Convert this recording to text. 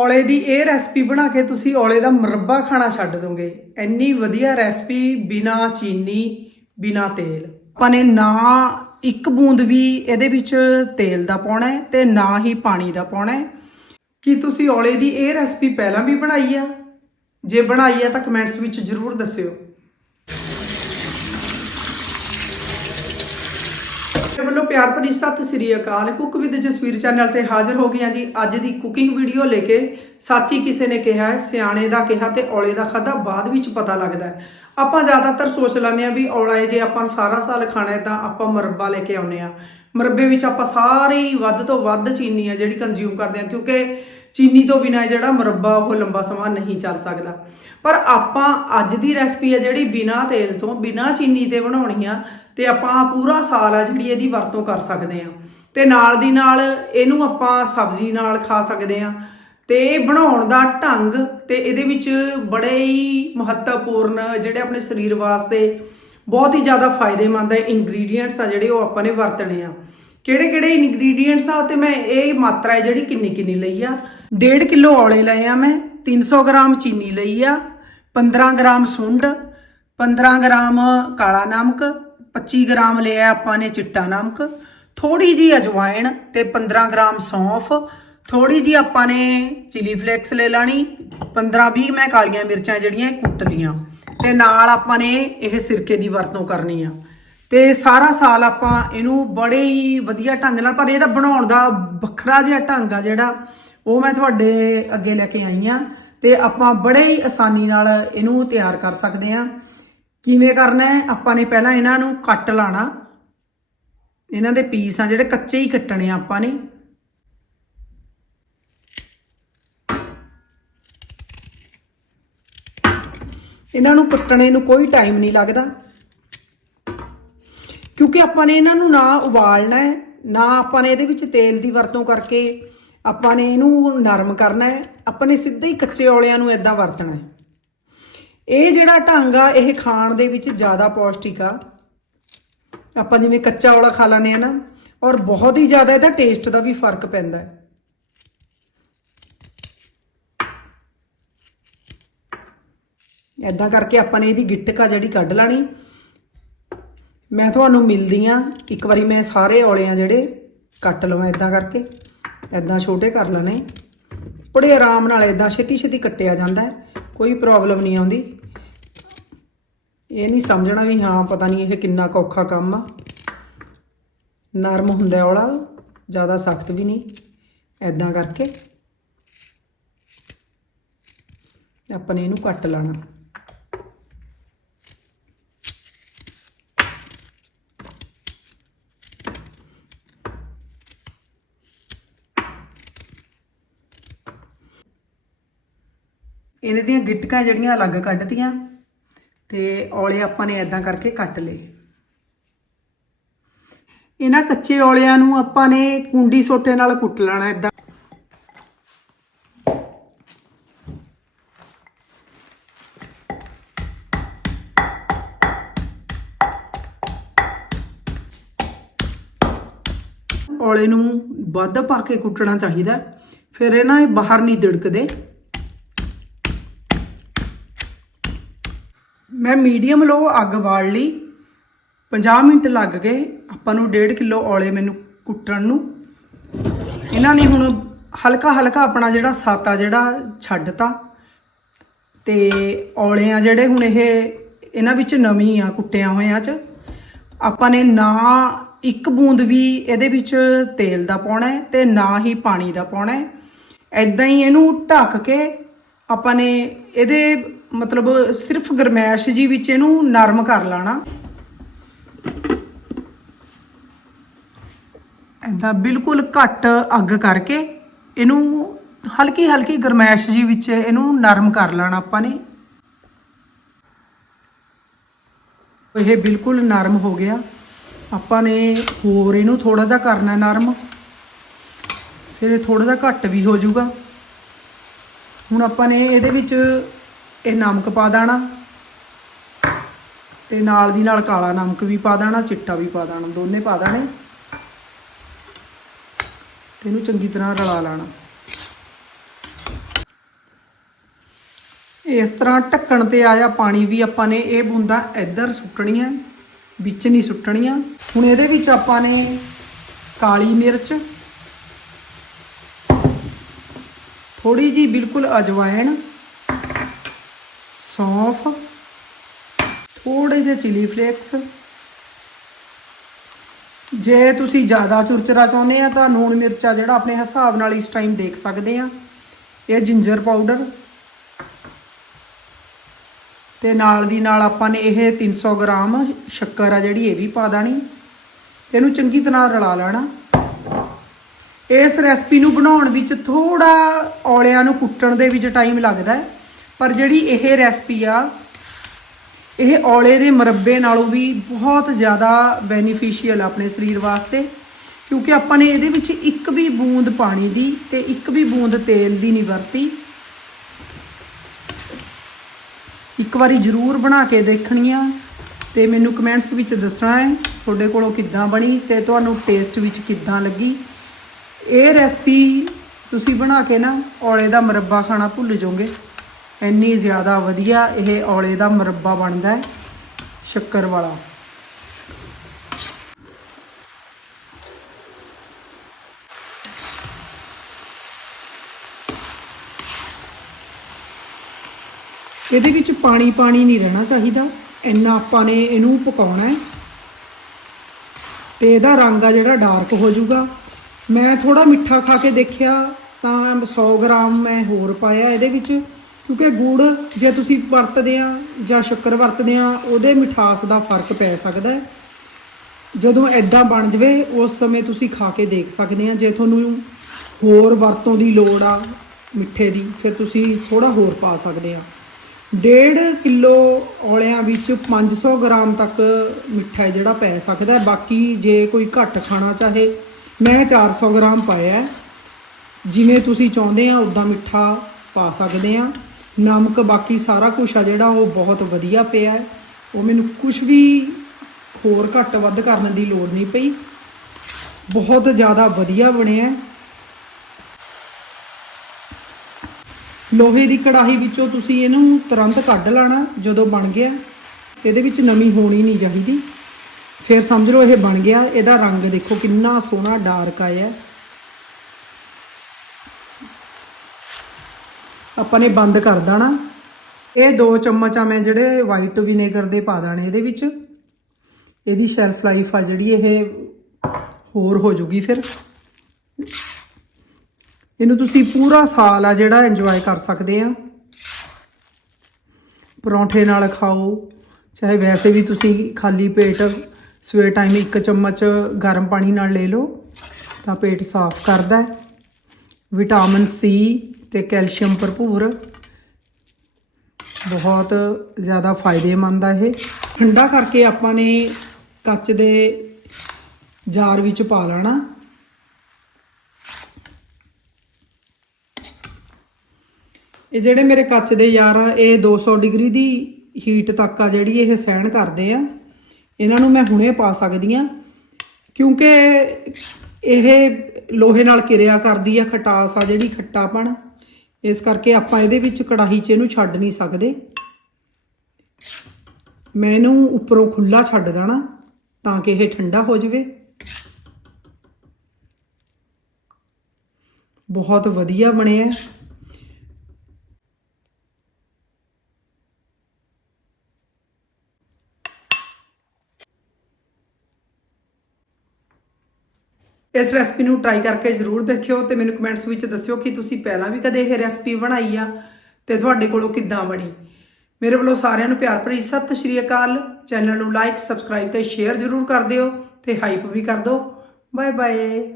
ਔਲੇ ਦੀ ਇਹ ਰੈਸਪੀ ਬਣਾ ਕੇ ਤੁਸੀਂ ਔਲੇ ਦਾ ਮੁਰੱਬਾ ਖਾਣਾ ਛੱਡ ਦੋਗੇ। ਇੰਨੀ ਵਧੀਆ ਰੈਸਪੀ ਬਿਨਾ ਚੀਨੀ, ਬਿਨਾ ਤੇਲ। ਆਪਾਂ ਨੇ ਨਾ ਇੱਕ ਬੂੰਦ ਵੀ ਇਹਦੇ ਵਿੱਚ ਤੇਲ ਦਾ ਪਾਉਣਾ ਹੈ ਤੇ ਨਾ ਹੀ ਪਾਣੀ ਦਾ ਪਾਉਣਾ ਹੈ। ਕੀ ਤੁਸੀਂ ਔਲੇ ਦੀ ਇਹ ਰੈਸਪੀ ਪਹਿਲਾਂ ਵੀ ਬਣਾਈ ਆ? ਜੇ ਬਣਾਈ ਆ ਤਾਂ ਕਮੈਂਟਸ ਵਿੱਚ ਜਰੂਰ ਦੱਸਿਓ। ਮੇਰੇ ਵੱਲੋਂ ਪਿਆਰ ਭਰੀ Sat Sri Akal. Cook with Jasveer channel ਤੇ ਹਾਜ਼ਰ ਹੋ ਗਈਆਂ ਜੀ ਅੱਜ ਦੀ ਕੁਕਿੰਗ ਵੀਡੀਓ ਲੈ ਕੇ ਸੱਚੀ ਕਿਸੇ ਨੇ ਕਿਹਾ ਸਿਆਣੇ ਦਾ ਕਿਹਾ ਤੇ ਔਲੇ ਦਾ ਖਾਦਾ ਬਾਅਦ ਵਿੱਚ ਪਤਾ ਲੱਗਦਾ ਆਪਾਂ ਜ਼ਿਆਦਾਤਰ ਸੋਚ ਲੈਂਦੇ ਆ ਵੀ ਔਲਾ ਹੈ ਜੇ ਆਪਾਂ ਸਾਰਾ ਸਾਲ ਖਾਣਾ ਹੈ ਤਾਂ ਆਪਾਂ ਮੁਰੱਬਾ ਲੈ ਕੇ ਆਉਨੇ ਆ ਮੁਰੱਬੇ ਵਿੱਚ ਆਪਾਂ ਸਾਰੀ ਵੱਧ ਤੋਂ ਵੱਧ ਚੀਨੀ ਆ ਜਿਹੜੀ ਕੰਜ਼ਿਊਮ ਕਰਦੇ ਆ ਕਿਉਂਕਿ ਚੀਨੀ ਤੋਂ ਬਿਨਾਂ ਜਿਹੜਾ ਮੁਰੱਬਾ ਉਹ ਲੰਬਾ ਸਮਾਂ ਨਹੀਂ ਚੱਲ ਸਕਦਾ। ਪਰ ਆਪਾਂ ਅੱਜ ਦੀ ਰੈਸਪੀ ਹੈ ਜਿਹੜੀ ਬਿਨਾਂ ਤੇਲ ਤੋਂ, ਬਿਨਾਂ ਚੀਨੀ ਤੇ ਬਣਾਉਣੀ ਆ ਤੇ ਆਪਾਂ ਪੂਰਾ ਸਾਲ ਆ ਜਿਹੜੀ ਇਹਦੀ ਵਰਤੋਂ ਕਰ ਸਕਦੇ ਆ। ਤੇ ਨਾਲ ਦੀ ਨਾਲ ਇਹਨੂੰ ਆਪਾਂ ਸਬਜ਼ੀ ਨਾਲ ਖਾ ਸਕਦੇ ਆ। ਤੇ ਇਹ ਬਣਾਉਣ ਦਾ ਢੰਗ ਤੇ ਇਹਦੇ ਵਿੱਚ ਬੜੇ ਹੀ ਮਹੱਤਵਪੂਰਨ ਜਿਹੜੇ ਆਪਣੇ ਸਰੀਰ ਵਾਸਤੇ ਬਹੁਤ ਹੀ ਜ਼ਿਆਦਾ ਫਾਇਦੇਮੰਦ ਹੈ ਇਨਗਰੀਡੀਅੰਟਸ ਆ ਜਿਹੜੇ ਉਹ ਆਪਾਂ ਨੇ ਵਰਤਣੇ ਆ। ਕਿਹੜੇ ਕਿਹੜੇ ਇਨਗਰੀਡੀਅੰਟਸ ਆ ਤੇ ਮੈਂ ਇਹ ਮਾਤਰਾ ਹੈ ਜਿਹੜੀ ਕਿੰਨੀ ਕਿੰਨੀ ਲਈ ਆ। 1.5 ਕਿਲੋ ਔਲੇ ਲਏ ਆ ਮੈਂ 300 ਗ੍ਰਾਮ ਚੀਨੀ ਲਈ ਆ 15 ਗ੍ਰਾਮ ਸੁੰਡ 15 ਗ੍ਰਾਮ ਕਾਲਾ ਨਮਕ 25 ਗ੍ਰਾਮ ਲਿਆ ਆਪਾਂ ਨੇ ਚਿੱਟਾ ਨਮਕ ਥੋੜੀ ਜੀ ਅਜਵਾਇਣ ਤੇ 15 ਗ੍ਰਾਮ ਸੌਂਫ ਥੋੜੀ ਜੀ ਆਪਾਂ ਨੇ ਚਿਲੀ ਫਲੇਕਸ ਲੈ ਲੈਣੀ 15-20 ਮੈਂ ਕਾਲੀਆਂ ਮਿਰਚਾਂ ਜਿਹੜੀਆਂ ਕੁੱਟ ਲੀਆਂ ਤੇ ਨਾਲ ਆਪਾਂ ਨੇ ਇਹ ਸਿਰਕੇ ਦੀ ਵਰਤੋਂ ਕਰਨੀ ਆ। ਤੇ ਸਾਰਾ ਸਾਲ ਆਪਾਂ ਇਹਨੂੰ ਬੜੇ ਹੀ ਵਧੀਆ ਢੰਗ ਨਾਲ, ਪਰ ਇਹਦਾ ਬਣਾਉਣ ਦਾ ਵੱਖਰਾ ਜਿਹਾ ਢੰਗ ਆ ਜਿਹੜਾ ਉਹ ਮੈਂ ਤੁਹਾਡੇ ਅੱਗੇ ਲੈ ਕੇ ਆਈ ਆ। ਤੇ ਆਪਾਂ ਬੜੇ ਹੀ ਆਸਾਨੀ ਨਾਲ ਇਹਨੂੰ ਤਿਆਰ ਕਰ ਸਕਦੇ ਆ। ਕਿਵੇਂ ਕਰਨਾ ਹੈ? ਆਪਾਂ ਨੇ ਪਹਿਲਾਂ ਇਹਨਾਂ ਨੂੰ ਕੱਟ ਲਾਣਾ। ਇਹਨਾਂ ਦੇ ਪੀਸ ਆ ਜਿਹੜੇ ਕੱਚੇ ਹੀ ਕੱਟਣੇ ਆ ਆਪਾਂ ਨੇ। ਇਹਨਾਂ ਨੂੰ ਕੱਟਣੇ ਨੂੰ ਕੋਈ ਟਾਈਮ ਨਹੀਂ ਲੱਗਦਾ। ਕਿਉਂਕਿ ਆਪਾਂ ਨੇ ਇਹਨਾਂ ਨੂੰ ਨਾ ਉਬਾਲਣਾ ਹੈ, ਨਾ ਆਪਾਂ ਨੇ ਇਹਦੇ ਵਿੱਚ ਤੇਲ ਦੀ ਵਰਤੋਂ ਕਰਕੇ ਆਪਾਂ ਨੇ ਇਹਨੂੰ ਨਰਮ ਕਰਨਾ ਹੈ। ਆਪਾਂ ਨੇ ਸਿੱਧੇ ਹੀ ਕੱਚੇ ਔਲਿਆਂ ਨੂੰ ਇਦਾਂ ਵਰਤਣਾ ਹੈ। ਇਹ ਜਿਹੜਾ ਢੰਗ ਆ, ਇਹ ਖਾਣ ਦੇ ਵਿੱਚ ਜ਼ਿਆਦਾ ਪੌਸ਼ਟਿਕ ਆ। ਆਪਾਂ ਜਿਵੇਂ ਕੱਚਾ ਔਲਾ ਖਾ ਲੈਂਦੇ ਆ ਨਾ, ਔਰ ਬਹੁਤ ਹੀ ਜ਼ਿਆਦਾ ਇਹਦਾ ਟੇਸਟ ਦਾ ਵੀ ਫ਼ਰਕ ਪੈਂਦਾ ਹੈ। ਇਦਾਂ ਕਰਕੇ ਆਪਾਂ ਨੇ ਇਹਦੀ ਗਿੱਟਕਾ ਜਿਹੜੀ ਕੱਢ ਲੈਣੀ। ਮੈਂ ਤੁਹਾਨੂੰ ਮਿਲਦੀ ਆ ਇੱਕ ਵਾਰੀ ਮੈਂ ਸਾਰੇ ਔਲਿਆਂ ਜਿਹੜੇ ਕੱਟ ਲਵਾਂ ਇਦਾਂ ਕਰਕੇ ਇਦਾਂ ਛੋਟੇ ਕਰ ਲੈਣੇ। ਬੜੇ ਆਰਾਮ ਨਾਲ ਇਦਾਂ ਛੇਤੀ ਛੇਤੀ ਕੱਟਿਆ ਜਾਂਦਾ ਹੈ, ਕੋਈ ਪ੍ਰੋਬਲਮ ਨਹੀਂ ਆਉਂਦੀ। ਇਹ ਨਹੀਂ ਸਮਝਣਾ ਵੀ ਹਾਂ, ਪਤਾ ਨਹੀਂ ਇਹ ਕਿੰਨਾ ਕੁ ਔਖਾ ਕੰਮ ਆ। ਨਰਮ ਹੁੰਦਾ ਔਲਾ, ਜ਼ਿਆਦਾ ਸਖਤ ਵੀ ਨਹੀਂ ਐਦਾਂ ਕਰਕੇ। ਆਪਾਂ ਨੇ ਇਹਨੂੰ ਕੱਟ ਲੈਣਾ। ਇਹਨਾਂ ਦੀਆਂ ਗਿੱਟਕਾਂ ਜਿਹੜੀਆਂ ਅਲੱਗ ਕੱਢਤੀਆਂ। ਤੇ ਔਲੇ ਆਪਾਂ ਨੇ ਐਦਾਂ ਕਰਕੇ ਕੱਟ ਲਏ। ਇਹਨਾਂ ਕੱਚੇ ਔਲਿਆਂ ਨੂੰ ਆਪਾਂ ਨੇ ਕੁੰਡੀ ਸੋਟੇ ਨਾਲ ਕੁੱਟ ਲੈਣਾ ਐਦਾਂ ਔਲੇ ਨੂੰ ਵੱਧ ਪਾ ਕੇ ਕੁੱਟਣਾ ਚਾਹੀਦਾ। ਫਿਰ ਇਹ ਨਾ ਇਹ ਬਾਹਰ ਨਹੀਂ ਦਿੜਕਦੇ। ਮੈਂ ਮੀਡੀਅਮ ਲੋ ਅੱਗ ਬਾਲ ਲਈ। 50 ਮਿੰਟ ਲੱਗ ਗਏ। ਆਪਾਂ ਨੂੰ 1.5 ਕਿਲੋ ਔਲੇ ਮੈਨੂੰ ਕੁੱਟਣ ਨੂੰ। ਇਹਨਾਂ ਨੇ ਹੁਣ ਹਲਕਾ ਹਲਕਾ ਆਪਣਾ ਜਿਹੜਾ ਸਾਤਾ ਜਿਹੜਾ ਛੱਡਤਾ। ਤੇ ਔਲੇ ਆ ਜਿਹੜੇ ਹੁਣ ਇਹ ਇਹਨਾਂ ਵਿੱਚ ਨਵੀਂ ਆ, ਕੁੱਟਿਆ ਹੋਇਆ ਚ। ਆਪਾਂ ਨੇ ਨਾ ਇੱਕ ਬੂੰਦ ਵੀ ਇਹਦੇ ਵਿੱਚ ਤੇਲ ਦਾ ਪਾਉਣਾ ਹੈ ਤੇ ਨਾ ਹੀ ਪਾਣੀ ਦਾ ਪਾਉਣਾ ਹੈ। ਐਦਾਂ ਹੀ ਇਹਨੂੰ ਢੱਕ ਕੇ ਆਪਾਂ ਨੇ ਇਹਦੇ ਮਤਲਬ ਸਿਰਫ ਗਰਮੈਸ਼ ਜੀ ਵਿੱਚ ਇਹਨੂੰ ਨਰਮ ਕਰ ਲੈਣਾ। ਐਦਾਂ ਬਿਲਕੁਲ ਘੱਟ ਅੱਗ ਕਰਕੇ ਇਹਨੂੰ ਹਲਕੀ ਹਲਕੀ ਗਰਮੈਸ਼ ਜੀ ਵਿੱਚ ਇਹਨੂੰ ਨਰਮ ਕਰ ਲੈਣਾ ਆਪਾਂ ਨੇ। ਇਹ ਬਿਲਕੁਲ ਨਰਮ ਹੋ ਗਿਆ। ਆਪਾਂ ਨੇ ਹੋਰ ਇਹਨੂੰ ਥੋੜਾ ਜਿਹਾ ਕਰਨਾ ਨਰਮ। ਫਿਰ ਇਹ ਥੋੜਾ ਜਿਹਾ ਘੱਟ ਵੀ ਹੋ ਜਾਊਗਾ। ਹੁਣ ਆਪਾਂ ਨੇ ਇਹਦੇ ਵਿੱਚ ਇਹ ਨਮਕ ਪਾ ਦੇਣਾ। ਤੇ ਨਾਲ ਦੀ ਨਾਲ ਕਾਲਾ ਨਮਕ ਵੀ ਪਾ ਦੇਣਾ, ਚਿੱਟਾ ਵੀ ਪਾ ਦੇਣਾ, ਦੋਨੇ ਪਾ ਦੇਣੇ। ਤੇ ਇਹਨੂੰ ਚੰਗੀ ਤਰ੍ਹਾਂ ਰਲਾ ਲੈਣਾ। ਇਸ ਤਰ੍ਹਾਂ ਢੱਕਣ ਤੇ ਆਇਆ ਪਾਣੀ ਵੀ ਆਪਾਂ ਨੇ ਇਹ ਬੂੰਦਾਂ ਇੱਧਰ ਸੁੱਟਣੀਆਂ, ਵਿੱਚ ਨਹੀਂ ਸੁੱਟਣੀਆਂ। ਹੁਣ ਇਹਦੇ ਵਿੱਚ ਆਪਾਂ ਨੇ ਕਾਲੀ ਮਿਰਚ ਥੋੜੀ ਜੀ ਬਿਲਕੁਲ ਅਜਵਾਇਣ ਸੌਂਫ ਥੋੜੇ ਜਿਹੇ ਚਿਲੀ ਫਲੇਕਸ ਜੇ ਤੁਸੀਂ ਜ਼ਿਆਦਾ ਚੁਰਚਰਾ ਚਾਹੁੰਦੇ ਆ ਤਾਂ ਨੂਣ ਮਿਰਚਾ ਜਿਹੜਾ ਆਪਣੇ ਹਿਸਾਬ ਨਾਲ ਇਸ ਟਾਈਮ ਦੇਖ ਸਕਦੇ ਆ। ਇਹ ਜਿੰਜਰ ਪਾਊਡਰ ਤੇ ਨਾਲ ਦੀ ਨਾਲ ਆਪਾਂ ਨੇ ਇਹ 300 ਗ੍ਰਾਮ ਸ਼ੱਕਰ ਆ ਜਿਹੜੀ, ਇਹ ਵੀ ਪਾ ਦੇਣੀ। ਇਹਨੂੰ ਚੰਗੀ ਤਰ੍ਹਾਂ ਰਲਾ ਲੈਣਾ। ਇਸ ਰੈਸਪੀ ਨੂੰ ਬਣਾਉਣ ਵਿੱਚ ਥੋੜਾ ਔਲਿਆਂ ਨੂੰ ਕੁੱਟਣ ਦੇ ਵਿੱਚ ਟਾਈਮ ਲੱਗਦਾ ਹੈ। ਪਰ ਜਿਹੜੀ ਇਹ ਰੈਸਪੀ ਆ, ਇਹ ਔਲੇ ਦੇ ਮੁਰੱਬੇ ਨਾਲੋਂ ਵੀ ਬਹੁਤ ਜ਼ਿਆਦਾ ਬੈਨੀਫੀਸ਼ੀਅਲ ਆਪਣੇ ਸਰੀਰ ਵਾਸਤੇ, ਕਿਉਂਕਿ ਆਪਾਂ ਨੇ ਇਹਦੇ ਵਿੱਚ ਇੱਕ ਵੀ ਬੂੰਦ ਪਾਣੀ ਦੀ ਤੇ ਇੱਕ ਵੀ ਬੂੰਦ ਤੇਲ ਦੀ ਨਹੀਂ ਵਰਤੀ। ਇੱਕ ਵਾਰੀ ਜ਼ਰੂਰ ਬਣਾ ਕੇ ਦੇਖਣੀ ਆ ਤੇ ਮੈਨੂੰ ਕਮੈਂਟਸ ਵਿੱਚ ਦੱਸਣਾ ਹੈ, ਤੁਹਾਡੇ ਕੋਲੋਂ ਕਿੱਦਾਂ ਬਣੀ ਤੇ ਤੁਹਾਨੂੰ ਟੇਸਟ ਵਿੱਚ ਕਿੱਦਾਂ ਲੱਗੀ। ਇਹ ਰੈਸਪੀ ਤੁਸੀਂ ਬਣਾ ਕੇ ਨਾ ਔਲੇ ਦਾ ਮੁਰੱਬਾ ਖਾਣਾ ਭੁੱਲ ਜਾਓਗੇ। ਇੰਨੀ ਜ਼ਿਆਦਾ ਵਧੀਆ ਇਹ ਔਲੇ ਦਾ ਮੁਰੱਬਾ ਬਣਦਾ ਹੈ, ਸ਼ੱਕਰ ਵਾਲਾ। ਇਹਦੇ ਵਿੱਚ ਪਾਣੀ ਪਾਣੀ ਨਹੀਂ ਰਹਿਣਾ ਚਾਹੀਦਾ, ਇੰਨਾ ਆਪਾਂ ਨੇ ਇਹਨੂੰ ਪਕਾਉਣਾ ਹੈ। ਤੇ ਇਹਦਾ ਰੰਗ ਆ ਜਿਹੜਾ ਡਾਰਕ ਹੋ ਜਾਊਗਾ। ਮੈਂ ਥੋੜਾ ਮਿੱਠਾ ਖਾ ਕੇ ਦੇਖਿਆ ਤਾਂ 100 ਗ੍ਰਾਮ ਮੈਂ ਹੋਰ ਪਾਇਆ ਇਹਦੇ ਵਿੱਚ। ਕਿਉਂਕਿ ਗੁੜ ਜੇ ਤੁਸੀਂ ਵਰਤਦੇ ਆ ਜਾਂ ਸ਼ੱਕਰ ਵਰਤਦੇ ਆ, ਉਹਦੇ ਮਿਠਾਸ ਦਾ ਫ਼ਰਕ ਪੈ ਸਕਦਾ ਹੈ। ਜਦੋਂ ਐਦਾਂ ਬਣ ਜਵੇ, ਉਸ ਸਮੇਂ ਤੁਸੀਂ ਖਾ ਕੇ ਦੇਖ ਸਕਦੇ ਆ। ਜੇ ਤੁਹਾਨੂੰ ਹੋਰ ਵਰਤੋਂ ਦੀ ਲੋੜ ਆ, ਮਿੱਠੇ ਦੀ, ਫਿਰ ਤੁਸੀਂ ਥੋੜਾ ਹੋਰ ਪਾ ਸਕਦੇ ਆ। 1.5 ਕਿਲੋ ਔਲਿਆਂ ਵਿੱਚ 500 ਗ੍ਰਾਮ ਤੱਕ ਮਿੱਠਾ ਹੈ ਜਿਹੜਾ ਪੈ ਸਕਦਾ ਹੈ। ਬਾਕੀ ਜੇ ਕੋਈ ਘੱਟ ਖਾਣਾ ਚਾਹੇ, ਮੈਂ 400 ਗ੍ਰਾਮ ਪਾਇਆ ਜਿਵੇਂ ਤੁਸੀਂ ਚਾਹੁੰਦੇ ਆ ਉਦਾਂ ਮਿੱਠਾ ਪਾ ਸਕਦੇ ਆ। ਨਮਕ ਬਾਕੀ ਸਾਰਾ ਕੁਝ ਆ ਜਿਹੜਾ ਉਹ ਬਹੁਤ ਵਧੀਆ ਪਿਆ ਹੈ। ਉਹ ਮੈਨੂੰ ਕੁਝ ਵੀ ਹੋਰ ਘੱਟ ਵੱਧ ਕਰਨ ਦੀ ਲੋੜ ਨਹੀਂ ਪਈ। ਬਹੁਤ ਜ਼ਿਆਦਾ ਵਧੀਆ ਬਣਿਆ ਲੋਹੇ ਦੀ ਕੜਾਹੀ ਵਿੱਚੋਂ ਤੁਸੀਂ ਇਹਨੂੰ ਤੁਰੰਤ ਕੱਢ ਲੈਣਾ ਜਦੋਂ ਬਣ ਗਿਆ। ਇਹਦੇ ਵਿੱਚ ਨਮੀ ਹੋਣੀ ਨਹੀਂ ਚਾਹੀਦੀ। ਫਿਰ ਸਮਝ ਲਓ ਇਹ ਬਣ ਗਿਆ। ਇਹਦਾ ਰੰਗ ਦੇਖੋ ਕਿੰਨਾ ਸੋਹਣਾ ਡਾਰਕ ਆਇਆ ਆਪਾਂ ਨੇ ਬੰਦ ਕਰ ਦੇਣਾ। ਇਹ ਦੋ ਚਮਚ ਆ ਮੈਂ ਜਿਹੜੇ ਵਾਈਟ ਵਿਨੇਗਰ ਦੇ ਪਾ ਦੇਣੇ ਇਹਦੇ ਵਿੱਚ। ਇਹਦੀ ਸ਼ੈਲਫ ਲਾਈਫ ਆ ਜਿਹੜੀ ਇਹ ਹੋਰ ਹੋ ਜੂਗੀ ਫਿਰ। ਇਹਨੂੰ ਤੁਸੀਂ ਪੂਰਾ ਸਾਲ ਆ ਜਿਹੜਾ ਇੰਜੋਏ ਕਰ ਸਕਦੇ ਆ। ਪਰੌਂਠੇ ਨਾਲ ਖਾਓ, ਚਾਹੇ ਵੈਸੇ ਵੀ ਤੁਸੀਂ ਖਾਲੀ ਪੇਟ ਸਵੇਰ ਟਾਈਮ ਇੱਕ ਚਮਚ ਗਰਮ ਪਾਣੀ ਨਾਲ ਲੈ ਲਓ ਤਾਂ ਪੇਟ ਸਾਫ਼ ਕਰਦਾ ਵਿਟਾਮਿਨ ਸੀ ਤੇ ਕੈਲਸ਼ੀਅਮ ਭਰਪੂਰ। ਬਹੁਤ ਜ਼ਿਆਦਾ ਫਾਇਦੇਮੰਦ ਆ ਇਹ। ਠੰਡਾ ਕਰਕੇ ਆਪਾਂ ਨੇ ਕੱਚ ਦੇ ਜਾਰ ਵਿੱਚ ਪਾ ਲੈਣਾ। ਇਹ ਜਿਹੜੇ ਮੇਰੇ ਕੱਚ ਦੇ ਯਾਰ ਆ, ਇਹ 200 ਡਿਗਰੀ ਦੀ ਹੀਟ ਤੱਕ ਆ ਜਿਹੜੀ ਇਹ ਸਹਿਣ ਕਰਦੇ ਆ। ਇਹਨਾਂ ਨੂੰ ਮੈਂ ਹੁਣੇ ਪਾ ਸਕਦੀ ਆ, ਕਿਉਂਕਿ ਇਹ ਲੋਹੇ ਨਾਲ ਕਿਰਿਆ ਕਰਦੀ ਆ, ਖਟਾਸ ਆ ਜਿਹੜੀ ਖੱਟਾਪਣ। ਇਸ ਕਰਕੇ ਆਪਾਂ ਇਹਦੇ ਵਿੱਚ ਕੜਾਹੀ 'ਚ ਇਹਨੂੰ ਛੱਡ ਨਹੀਂ ਸਕਦੇ। ਮੈਂ ਇਹਨੂੰ ਉੱਪਰੋਂ ਖੁੱਲਾ ਛੱਡ ਦੇਣਾ ਤਾਂ ਕਿ ਇਹ ਠੰਡਾ ਹੋ ਜਾਵੇ। ਬਹੁਤ ਵਧੀਆ ਬਣਿਆ। ਇਸ ਰੈਸਪੀ ਨੂੰ ਟਰਾਈ ਕਰਕੇ ਜ਼ਰੂਰ ਦੇਖਿਓ ਤੇ ਮੈਨੂੰ ਕਮੈਂਟਸ ਵਿੱਚ ਦੱਸਿਓ ਕਿ ਤੁਸੀਂ ਪਹਿਲਾਂ ਵੀ ਕਦੇ ਇਹ ਰੈਸਪੀ ਬਣਾਈ ਆ ਤੇ ਤੁਹਾਡੇ ਕੋਲੋਂ ਕਿੱਦਾਂ ਬਣੀ। ਮੇਰੇ ਵੱਲੋਂ ਸਾਰਿਆਂ ਨੂੰ ਪਿਆਰ ਭਰੀ ਸਤਿ ਸ਼੍ਰੀ ਅਕਾਲ। ਚੈਨਲ ਨੂੰ ਲਾਈਕ ਸਬਸਕ੍ਰਾਈਬ ਤੇ ਸ਼ੇਅਰ ਜ਼ਰੂਰ ਕਰ ਦਿਓ ਤੇ ਹਾਈਪ ਵੀ ਕਰ ਦਿਓ। Bye bye